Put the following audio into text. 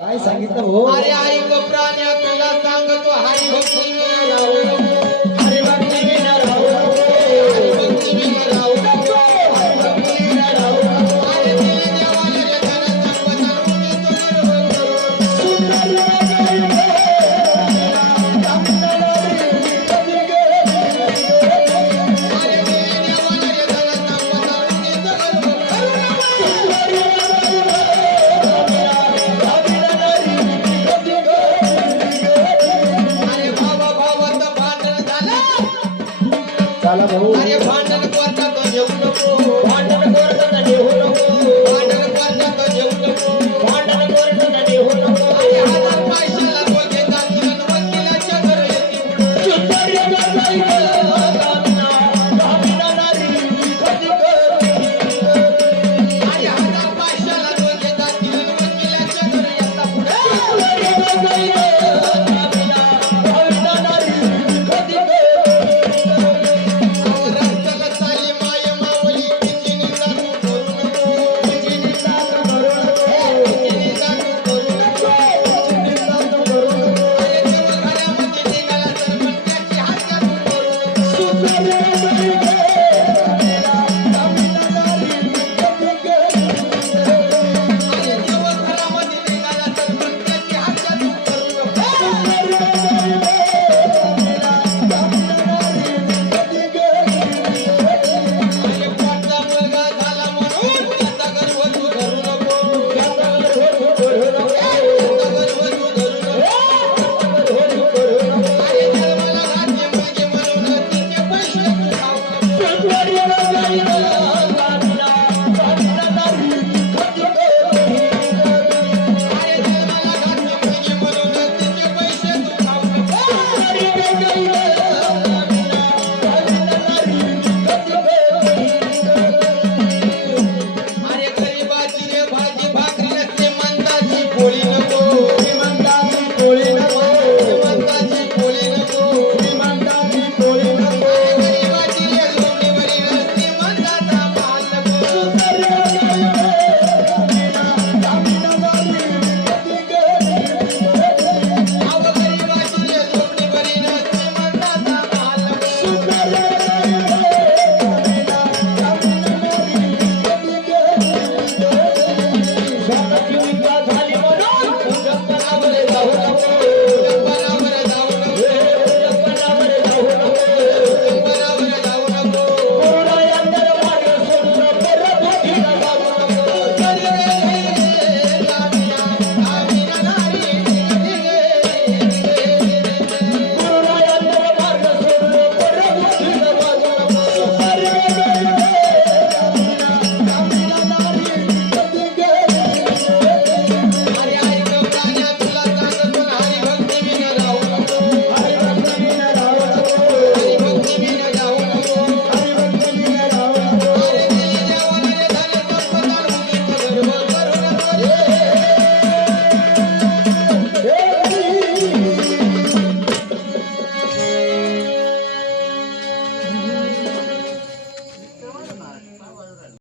काय सांगितलं हो? अरे आई प्राण्या तुला सांगतो हरी भक्ती చాలా బాగుంది